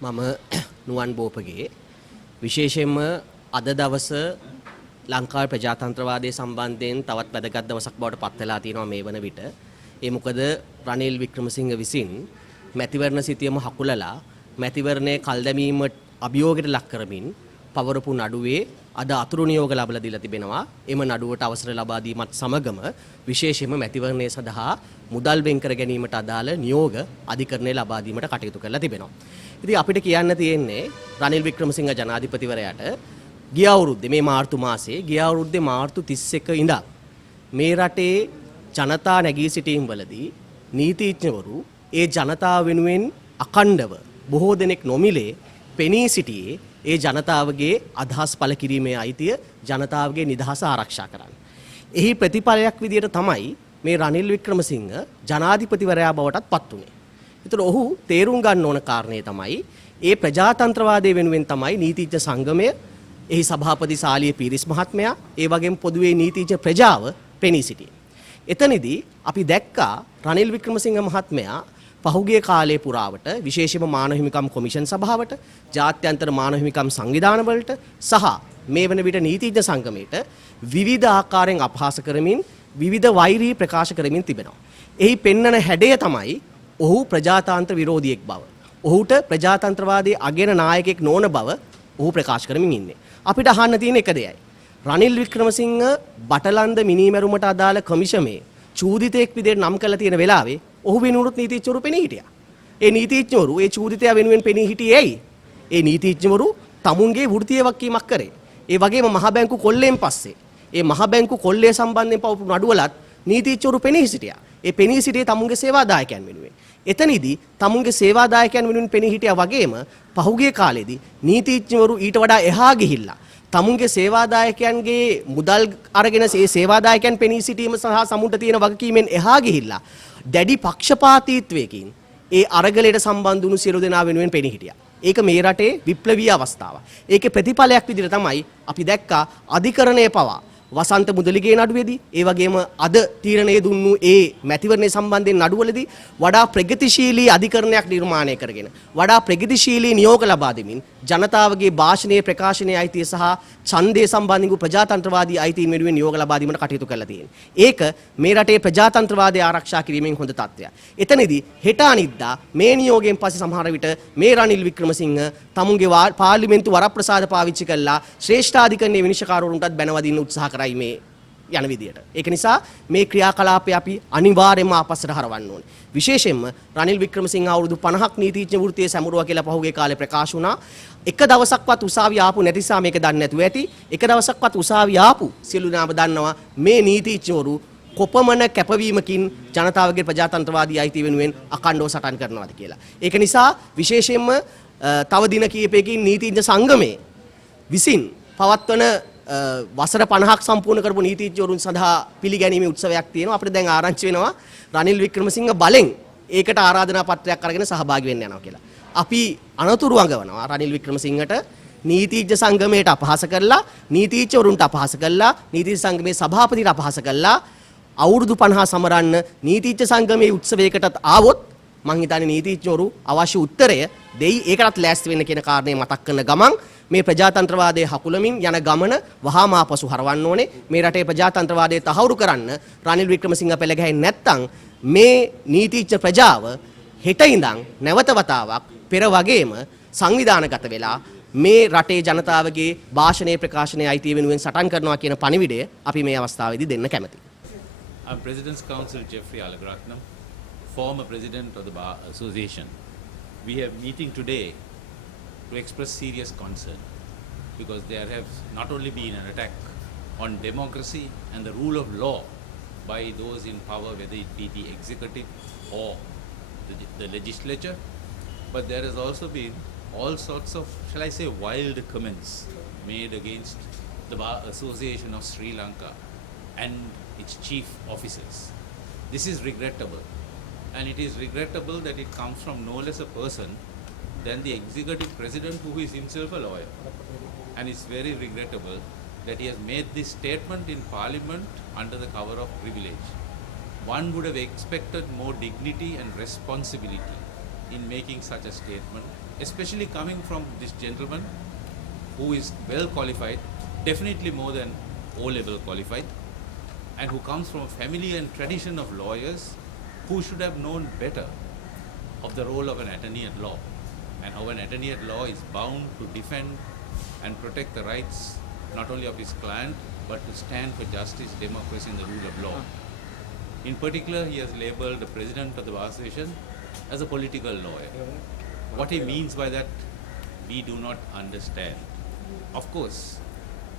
මම නුවන් බෝපගේ විශේෂයෙන්ම අද දවස ලංකාවේ ප්‍රජාතන්ත්‍රවාදයේ සම්බන්ධයෙන් තවත් වැදගත් දවසක් බවට පත් වෙලා තියෙනවා මේ වන විට. ඒ මොකද රනිල් වික්‍රමසිංහ විසින් මැතිවරණ සිතියම හකුලලා මැතිවරණයේ කල්දැමීම අභියෝගයට ලක් කරමින් පවරපු නඩුවේ අද අතුරු නියෝග ලබා දීලා තිබෙනවා. එම නඩුවට අවසර ලබා දීමත් සමගම විශේෂයෙන්ම මැතිවරණය සඳහා මුදල් වෙන් කර ගැනීමට අදාළ නියෝග අධිකරණය ලබා දීමට කටයුතු කරලා තිබෙනවා. ඉතින් අපිට කියන්න තියෙන්නේ රනිල් වික්‍රමසිංහ ජනාධිපතිවරයාට ගිය අවුරුද්දේ මේ මාර්තු මාසයේ ගිය අවුරුද්දේ මාර්තු 31 ඉඳන් මේ රටේ ජනතා නැගී සිටීම් වලදී නීතිඥවරු ඒ ජනතාව වෙනුවෙන් අඛණ්ඩව බොහෝ දෙනෙක් නොමිලේ පෙනී සිටියේ ඒ ජනතාවගේ අදහස් පළ කිරීමේ අයිතිය ජනතාවගේ නිදහස ආරක්ෂා කරන්න. එහි ප්‍රතිඵලයක් විදියට තමයි මේ රනිල් වික්‍රමසිංහ ජනාධිපතිවරයා බවටත් පත් වුණේ. ඒතර ඔහු තේරුම් ගන්න ඕන කාරණේ තමයි ඒ ප්‍රජාතන්ත්‍රවාදයේ වෙනුවෙන් තමයි නීතිඥ සංගමය, එහි සභාපති සාලිය පීරිස් මහත්මයා, ඒ වගේම පොදුවේ නීතිඥ ප්‍රජාව පෙනී සිටියේ. එතනදී අපි දැක්කා රනිල් වික්‍රමසිංහ මහත්මයා පහුගිය කාලයේ පුරාවට විශේෂයෙන්ම මානව හිමිකම් කොමිෂන් සභාවට, ජාත්‍යන්තර මානව හිමිකම් සංවිධානවලට සහ මේ වන විට නීතිඥ සංගමයට විවිධ ආකාරයෙන් අපහාස කරමින් විවිධ වෛරී ප්‍රකාශ කරමින් තිබෙනවා. එහි පෙන්වන හැඩය තමයි ඔහු ප්‍රජාතන්ත්‍ර විරෝධියෙක් බව. ඔහුට ප්‍රජාතන්ත්‍රවාදී අගයන නායකයෙක් නොවන බව ඔහු ප්‍රකාශ කරමින් ඉන්නේ. අපිට අහන්න තියෙන එක දෙයයි. රනිල් වික්‍රමසිංහ බටලන්ද මිනීමැරුමට අදාළ කොමිෂමේ චූදිතයෙක් විදිහට නම් කරලා තියෙන වෙලාවේ ඔහු වෙනුවුත් නීතිඥවරු පෙනී හිටියා. ඒ නීතිඥවරු ඒ චූදිතයා වෙනුවෙන් පෙනී හිටියේ ඇයි? ඒ නීතිඥවරු තමුන්ගේ වෘත්තීය වගකීමක් කරේ. ඒ වගේම මහ බැංකු කොල්ලෙන් පස්සේ ඒ මහ බැංකු කොල්ලේ සම්බන්ධයෙන් පවපු නඩුවලත් නීතිඥවරු පෙනී සිටියා. ඒ පෙනී සිටියේ තමුන්ගේ සේවාදායකයන් වෙනුවෙන්. එතනදී තමුන්ගේ සේවාදායකයන් වෙනුවෙන් පෙනී හිටියා වගේම පහුගිය කාලෙදී නීතිඥවරු ඊට වඩා එහා ගිහිල්ලා තමුන්ගේ සේවාදායකයන්ගේ මුදල් අරගෙන ඒ සේවාදායකයන් පෙනී සිටීම සහ සමුන්ට තියෙන වගකීමෙන් එහා ගිහිල්ලා දැඩි පක්ෂපාතීත්වයකින් ඒ අරගලයට සම්බන්ධ වුණු සියලු දෙනා වෙනුවෙන් පෙනී හිටියා. ඒක මේ රටේ විප්ලවීය අවස්ථාවක්. ඒකේ ප්‍රතිඵලයක් විදිහට තමයි අපි දැක්කා අධිකරණයේ පවා වසන්ත මුදලිගේ නඩුවේදී ඒ වගේම අද තීරණය දුන්නු ඒ මැතිවරණය සම්බන්ධයෙන් නඩුවලදී වඩා ප්‍රගතිශීලී අධිකරණයක් නිර්මාණය කරගෙන වඩා ප්‍රගතිශීලී නියෝග ලබා දෙමින් ජනතාවගේ භාෂණයේ ප්‍රකාශනයේ අයිතිය සහ ඡන්දයේ සම්බන්ධිත ප්‍රජාතන්ත්‍රවාදී අයිතීන් වෙනුවෙන් නියෝග ලබා දීමට කටයුතු කරලා තියෙනවා. ඒක මේ රටේ ප්‍රජාතන්ත්‍රවාදය ආරක්ෂා කිරීමෙන් හොඳ තත්ත්වයක්. එතනදී හෙට අනිද්දා මේ නියෝගයෙන් පස්සේ සමහර විට මේ රනිල් වික්‍රමසිංහ තමුන්ගේ පාර්ලිමේන්තු වරප්‍රසාද පාවිච්චි කළා ශ්‍රේෂ්ඨාධිකරණයේ විනිශ්චයකාරවරුන්ටත් බැනවදින්න උත්සාහ කරයි මේ යන විදියට. ඒක නිසා මේ ක්‍රියාකලාපය අපි අනිවාර්යයෙන්ම අපස්සට හරවන්න ඕනේ. විශේෂයෙන්ම රනිල් වික්‍රමසිංහ අවුරුදු 50ක් නීතිඥ වෘත්තියේ සැමුරුවා කියලා පහුගිය කාලේ ප්‍රකාශ වුණා. එක දවසක්වත් උසාවිය ආපු නැති නිසා මේක දන්නේ නැතුව ඇති. එක දවසක්වත් උසාවිය ආපු සියලු දෙනාම දන්නවා මේ නීතිඥවරු කොපමණ කැපවීමකින් ජනතාවගේ ප්‍රජාතන්ත්‍රවාදී අයිතිය වෙනුවෙන් අඛණ්ඩව සටන් කරනවාද කියලා. ඒක නිසා විශේෂයෙන්ම තව දින කිහිපයකින් නීතිඥ සංගමයේ විසින් පවත්වන වසර 50ක් සම්පූර්ණ කරපු නීතිඥවරුන් සඳහා පිළිගැනීමේ උත්සවයක් තියෙනවා. අපිට දැන් ආරංචි වෙනවා රනිල් වික්‍රමසිංහ බලෙන් ඒකට ආරාධනා පත්‍රයක් අරගෙන සහභාගී වෙන්න යනවා කියලා. අපි අනතුරු අඟවනවා රනිල් වික්‍රමසිංහට නීතිඥ සංගමයට අපහාස කරලා, නීතිඥවරුන්ට අපහාස කරලා, නීතිඥ සංගමේ සභාපතිට අපහාස කරලා අවුරුදු 50 සමරන්න නීතිඥ සංගමේ උත්සවයකටත් ආවොත් මං හිතන්නේ නීතිඥවරු අවශ්‍ය උත්තරය දෙයි. ඒකටත් ලෑස්ති වෙන්න කියන කාරණේ මතක් කරන ගමන් මේ ප්‍රජාතන්ත්‍රවාදයේ හකුලමින් යන ගමන වහාම ආපසු හරවන්න ඕනේ. මේ රටේ ප්‍රජාතන්ත්‍රවාදයේ තහවුරු කරන්න රනිල් වික්‍රමසිංහ පෙළ ගැහෙන්නේ නැත්නම් මේ නීතිඥ ප්‍රජාව හෙට ඉඳන් නැවත වතාවක් පෙර වගේම සංවිධානගත වෙලා මේ රටේ ජනතාවගේ භාෂණයේ ප්‍රකාශනයේ අයිතිය වෙනුවෙන් සටන් කරනවා කියන පණිවිඩය අපි මේ අවස්ථාවේදී දෙන්න කැමැතියි. I'm President's Counsel Jeffrey Alagaratnam, former President of the Bar Association. We have meeting today to express serious concern because there have not only been an attack on democracy and the rule of law by those in power, whether it be the executive or the legislature, but there has also been all sorts of, shall I say, wild comments made against the Bar Association of Sri Lanka and its chief officers. This is regrettable, and it is regrettable that it comes from no less a person than the executive president, who is himself a lawyer. And it's very regrettable that he has made this statement in parliament under the cover of privilege. One would have expected more dignity and responsibility in making such a statement, especially coming from this gentleman who is well qualified, definitely more than O-level qualified, and who comes from a family and tradition of lawyers who should have known better of the role of an attorney at law and how an attorney at law is bound to defend and protect the rights not only of his client but to stand for justice, democracy and the rule of law. In particular, he has labeled the president of the Bar Association as a political lawyer. What he means by that, we do not understand. Of course,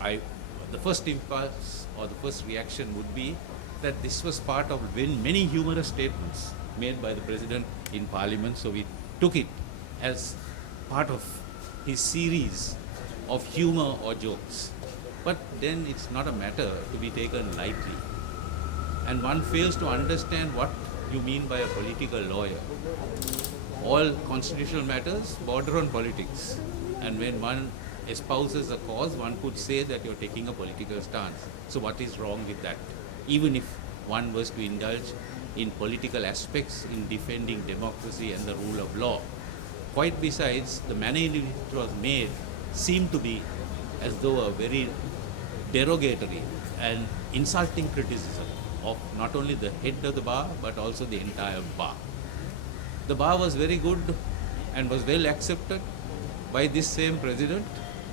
the first impulse or the first reaction would be that this was part of many humorous statements made by the president in parliament, so we took it as part of his series of humor or jokes. But then it's not a matter to be taken lightly. And one fails to understand what you mean by a political lawyer. All constitutional matters border on politics. And when one espouses a cause, one could say that you're taking a political stance. So what is wrong with that? Even if one was to indulge in political aspects in defending democracy and the rule of law. Quite besides, the manner in which it was made seemed to be as though a very derogatory and insulting criticism of not only the head of the bar but also the entire bar. The bar was very good and was well accepted by this same president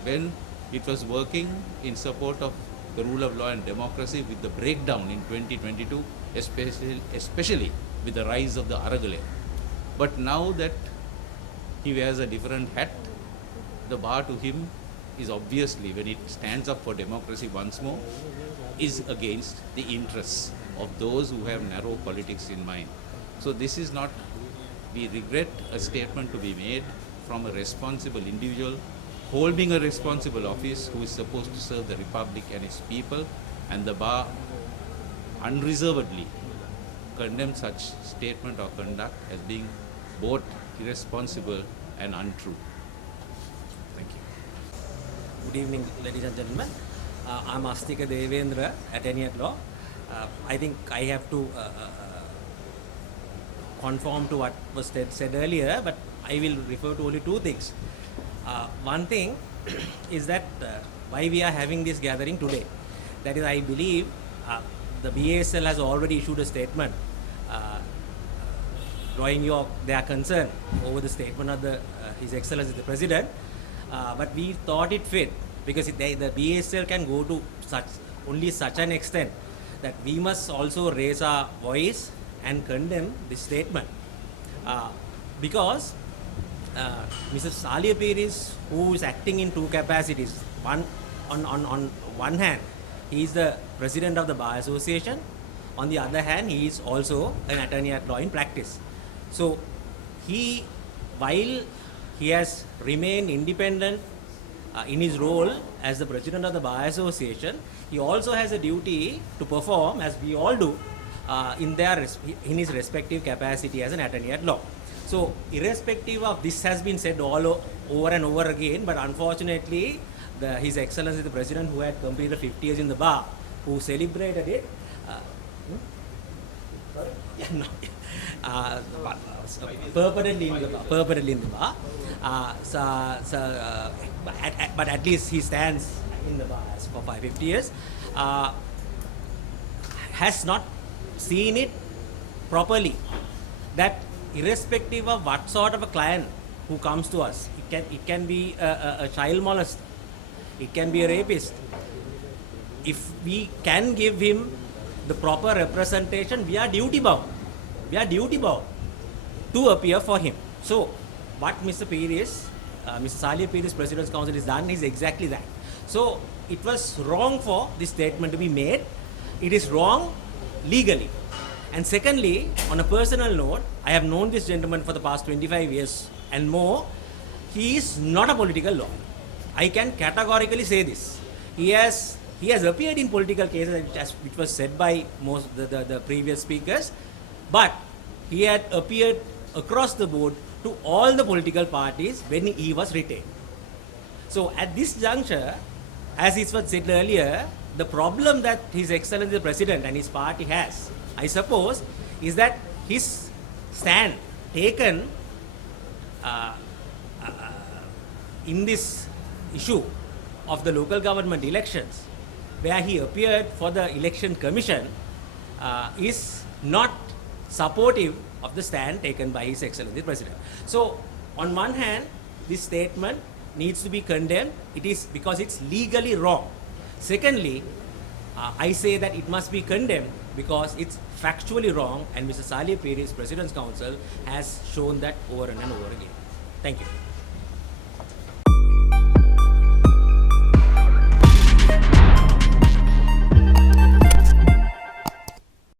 when it was working in support of the rule of law and democracy with the breakdown in 2022, especially with the rise of the Aragale. But now that he wears a different hat, the bar to him is obviously, when it stands up for democracy once more, is against the interests of those who have narrow politics in mind. So this is not, we regret a statement to be made from a responsible individual holding a responsible office who is supposed to serve the Republic and its people, and the bar unreservedly condemns such statement or conduct as being both irresponsible and untrue. Thank you. Good evening, ladies and gentlemen. I'm Astika Devendra, attorney at law. I think I have to conform to what was said earlier, but I will refer to only two things. One thing is that why we are having this gathering today. That is, I believe the BASL has already issued a statement drawing their concern over the statement of His Excellency the President. But we thought it fit because the BASL can go to only such an extent that we must also raise our voice and condemn this statement. Because Mr. Salih Peiris, who is acting in two capacities, on one hand, he is the president of the Bar Association. On the other hand, he is also an attorney at law in practice. So, while he has remained independent in his role as the president of the Bar Association, he also has a duty to perform, as we all do, in his respective capacity as an attorney at law. So, irrespective of this has been said all over and over again, but unfortunately, His Excellency the President, who had completed 50 years in the bar, who celebrated it, permanently in the bar, but at least he stands in the bar for 50 years, has not seen it properly, that irrespective of what sort of a client who comes to us, it can be a child molester, it can be a rapist. If we can give him the proper representation, we are duty bound. We are duty bound to appear for him. So, what Mr. Peiris, Mr. Salih Peiris, President's Council has done is exactly that. So, it was wrong for this statement to be made. It is wrong legally. And secondly, on a personal note, I have known this gentleman for the past 25 years and more. He is not a political lawyer. I can categorically say this. He has appeared in political cases, which was said by most the previous speakers, but he had appeared across the board to all the political parties when he was retained. So at this juncture, as it was said earlier, the problem that His Excellency the President and his party has, I suppose, is that his stand taken uh, in this issue of the local government elections, where he appeared for the election commission, is not supportive of the stand taken by His Excellency President. So, on one hand, this statement needs to be condemned. It is because it's legally wrong. Secondly, I say that it must be condemned because it's factually wrong, and Mr. Salih Peri's President's Council has shown that over and over again. Thank you.